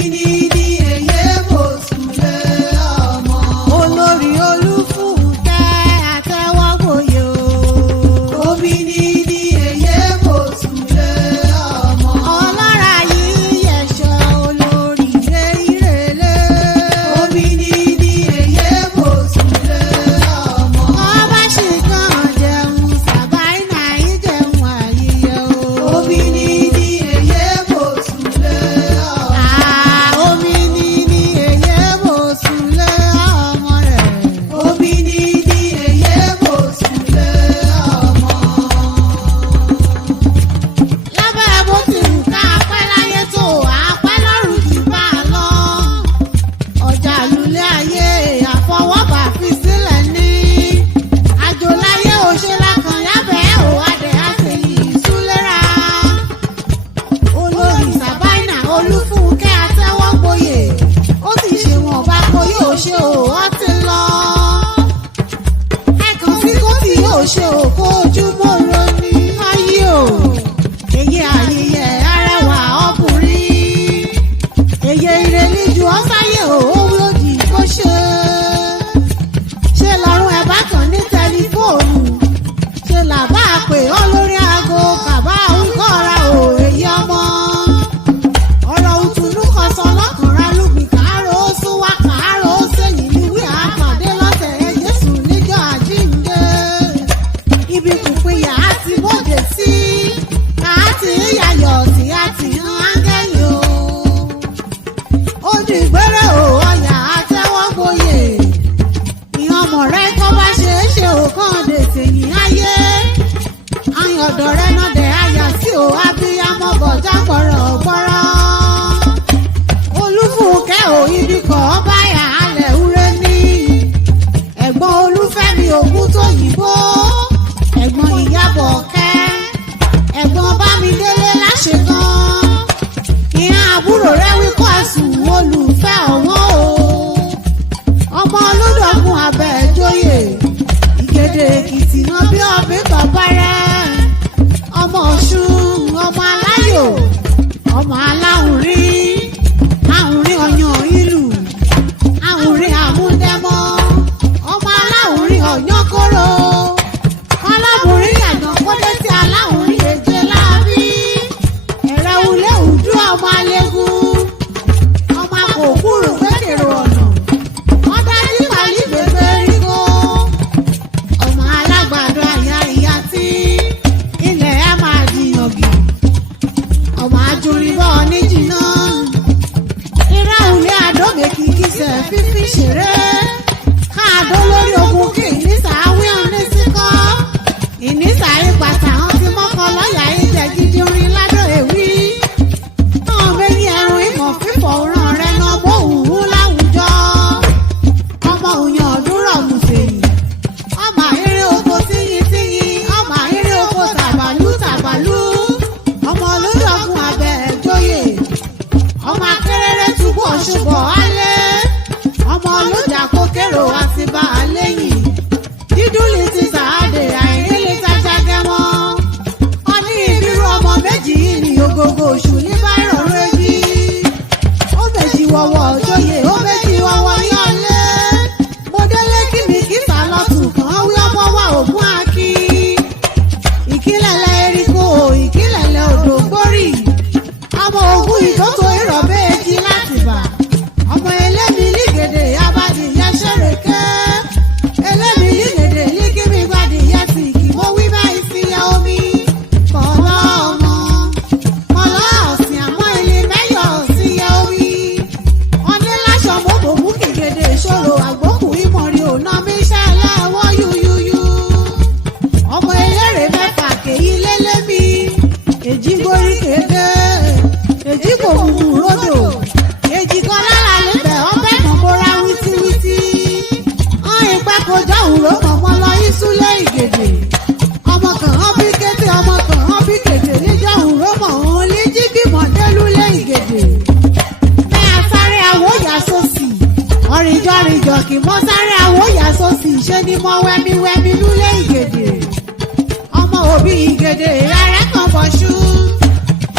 Obìnrin èyí mo sùlé ọmọ. Olórí Olúfunke Atewogboye o. Obìnrin èyí mo sùlé ọmọ. Ọlọ́ra yìí yẹ̀ṣọ́ olórí ìrèlè. Obìnrin èyí mo sùlé ọmọ. Ọba ṣì kan jẹun Sabaina ìjẹun àyíyẹ o. Obìnrin èyí mo sùlé ọmọ. Obìnrin èyí mo sùlé ọmọ rẹ̀. Obìnrin èyí mo sùlé ọmọ. Lábẹ́ bó ti wù ká pẹ́ láyé tó àpẹ́ lọ́rùn jù bá a lọ. Ọjà lulẹ̀ ayé àfọwọ́bà fi sílẹ̀ ní. Àjò láyé òṣèlá kan lábẹ́ òwádẹ́ àṣeyìí ìsúlẹ̀ra. Olórí Sabaina Olufunke Atewogboye ó ti ṣe wọn bá kó yóò ṣe ó ti lọ. Ẹ̀kan sí kó tí yóò ṣe òkú ojúmọ́rọ́ ní ayé o. Èyí ayẹyẹ arẹwà ọkùnrin. Èyí ìrẹ̀lẹ̀ ju ọ́sáyé o owó òdì kó ṣe. Ṣé lọ́rùn ẹ̀ bá kàn ní tẹlifóònù? Ṣé làbá pè ọ́ lórí aago kàbá wíkọ́ra o èyí ọmọ? Ọ̀rọ̀ òtúnú kan sọ lọ́kànrá lùgbìn kàárò ó sún wá kàárò ó sẹ́yìn níwí àpàdé lọ́tẹ̀ ẹ̀ Jésù níjọ́ àjíǹde. Ibi kùpìyà á ti bóde sí. Àti ìyàyọ̀ tí a ti hàn áńgẹ́lì o. Ó di ìgbéró ọ̀yà Atewogboye. Ìhànmọ̀ rẹ kọ́ bá ṣe é ṣe òkan dèsè yìí ayé. Ayọ̀dọ̀ rẹ náà dẹ̀ àyà sí o abiyamọ bọ̀já gbọ̀rọ̀gbọ̀rọ̀. Olúfunke ò ibi kọ̀ ọ́ báyà alẹ̀ wúre ní. Ẹ̀gbọ́n Olúfẹ́mi Ògúntóyìnbó. Ẹ̀gbọ́n Ìyábọ̀ Kẹ́. Ẹ̀gbọ́n Bámidélé láṣetán. Ìhà àbúrò rẹ̀ wí kọ́ ẹ̀sùn olùfẹ́ ọ̀wọ́n o. Ọmọ olódògùn Abẹ́ẹ̀jọyè. Igede-Ekiti náà bí ọbẹ̀ bàbá rẹ̀. Ọmọ Ọ̀ṣun, ọmọ aláyò, ọmọ aláwùrín. Àwùrín ọ̀yàn ìlú. Àwùrín àmúdẹ́mọ́. Ọmọ aláwùrín ọ̀yàn kóró. Ọlọ́bùnrin yàgàn kódé tí aláwùrín èjè láàbí. Ẹ̀rẹ̀ wulẹ̀ ùdú ọmọ alẹ́gùn. Ọmọ akòkúrò gbẹ́kẹ̀rọ ọ̀nà. Wọ́n dájú pàlí bèbè rígo. Ọmọ alágbàdo àyà ìyá tí ilẹ̀ á máa dìyàn gì. Ọmọ ajúrìbọ̀ níjìnà. Ìráwùlẹ̀ àdógbè kìkì sẹ̀ fífi ṣeré. Káàdó lórí ogun kì í ní sàáwí ọ̀nẹ́ síkọ́. Ìnísà ìpàtà hàn ti mọ́kọ lọ́yà ìjẹ́ gidi orin ládò èwí. Náà méjì ẹrun ìmọ̀ fífọ̀ òràn rẹ̀ náà bó wùwú láwùjọ. Ọmọ òyàn dúró mùsèyí. Ọmọ àhéré oko tíyítíyí. Ọmọ àhéré oko tàbàlú. Ọmọ olódògùn Abẹ́ẹ̀jọyè. Ọmọ akérèrè túbọ̀ ṣubọ̀ alẹ́. Ọmọ olójà kókèrò àti bá a lẹ́yìn. Dídúlì ti sàádé àìnílé tajàgẹmọ. Ọní ìbírú ọmọ méjì yìí ní ògógó oṣù ní báyọ̀ rẹ́gí. Ó méjì wọ̀wọ̀ Òjòyè, ó méjì wọ̀wọ̀ Yọ̀lé. Mo délé kí mi kí sàlọ́tù kan wí ọmọ wa ògún akí. Ìkílẹ̀lẹ̀ eríko, ìkílẹ̀lẹ̀ odò gbórì. Ọmọ ògún ìdókò ìrọ̀bẹ́ èjì láti bà. Ọmọ ẹlẹ́mi lígèdè abádi yẹn ṣẹ̀rẹ̀kẹ́. Ẹlẹ́mi lígèdè lígíbi gbadì yẹn sì kì mo wí báyìí sí ya omi. Kọ̀ọ̀lọ́ ọmọ. Kọ̀ọ̀lọ́ ọ̀sìn àmọ́ ilé mẹ́yọ̀ sí ya omi. Ọní láṣọ mọ́bò mú kìgèdè ìṣòro àgbókù ìmọ̀rin òná mi ṣẹlẹ̀ ẹ̀wọ́ yúyúyú. Ọmọ eléré mẹ́fà kèyí lélẹ́mi. Èjì gorí kéde. Èjì kò mú ròdò. Èjì kan lára lébẹ̀ ọbẹ̀ kan mọ́ra wítíwítí. Wọ́n ìpẹ́ kọjá òwúrọ̀ mọ̀mọ́ lọ ìsúlẹ̀ Ìgèdè. Ọmọ kan hàn bí kété, ọmọ kan hàn bí kété níjọ́ òwúrọ̀ mọ̀ òun lé jí bímọ délúlẹ̀ Ìgèdè. Mẹ́ àsáré àwòyà sósì. Ọ̀rìnjọ́rìnjọ́ kì mọ́ sáré àwòyà sósì ṣé ni mọ́ wẹ́míwẹ́mí lúlẹ̀ Ìgèdè. Ọmọ òbí Ìgèdè rárẹ̀ kan bọ̀ṣú.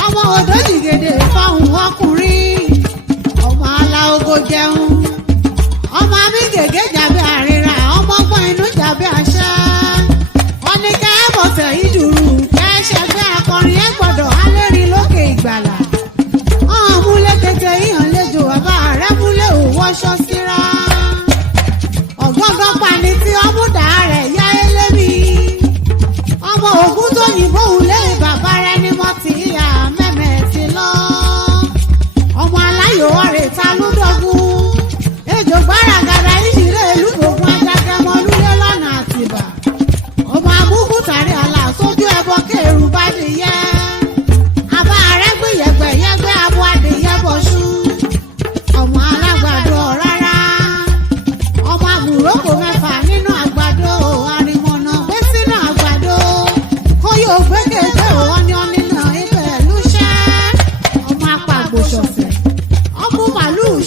Ọmọ odò Ìgèdè fọ̀hún ọkùnrin.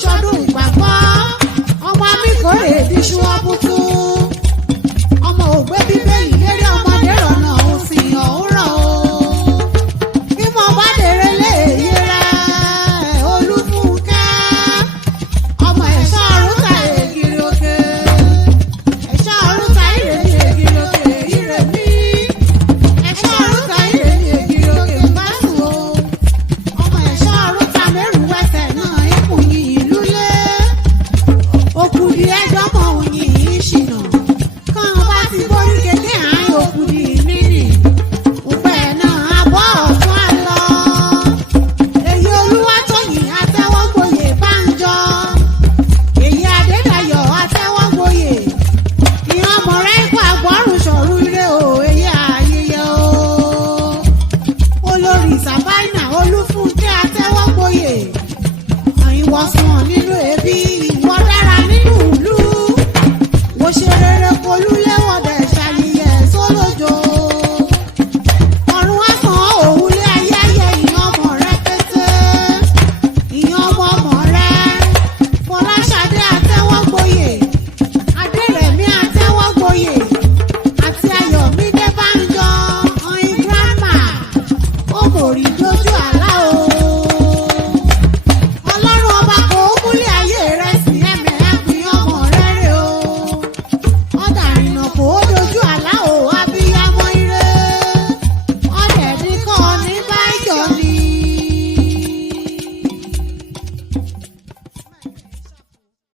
ṣọdún ìgbàgbọ́ ọmọ amíkórè ìdíṣu ọbùtú ọmọ ògbé bíbélì lérí ọmọdé rọ̀nà òsìn ọ̀húnrọ̀ o bí mo bá dèrè léèyé rẹ̀ Olúfunke ọmọ ẹ̀ṣọ́ ọ̀rúnta ègìrì òkè ẹ̀ṣọ́ ọ̀rúnta ìrèmí ègìrì òkè ìrèmí ẹ̀ṣọ́ ọ̀rúnta ìrèmí ègìrì òkè mbásùn o ọmọ ẹ̀ṣọ́ ọ̀rúnta mẹ́rùwẹ́sẹ̀ náà ìkùnyìn ìlú lé òkùdí ẹjọ́ mọ̀ òyìn ìṣìnà kan bá ti borí kékeré àárín òkùdí mínì òpẹ́ náà abọ́ ọ̀tún àlọ́ èyí Olúwatóyìn Atẹ́wọ́gboyè Bánjọ èyí Adédayọ̀ Atẹ́wọ́gboyè ìran mọ̀rẹ́ ikú àgbọ̀rùn ṣọ̀rú ire o èyí ayẹyẹ o Olori Sabaina Olufunke Atẹ́wọ́gboyè ìwọ̀sùn nínú ẹbí ìwọ dára nínú ìlú wo ṣeré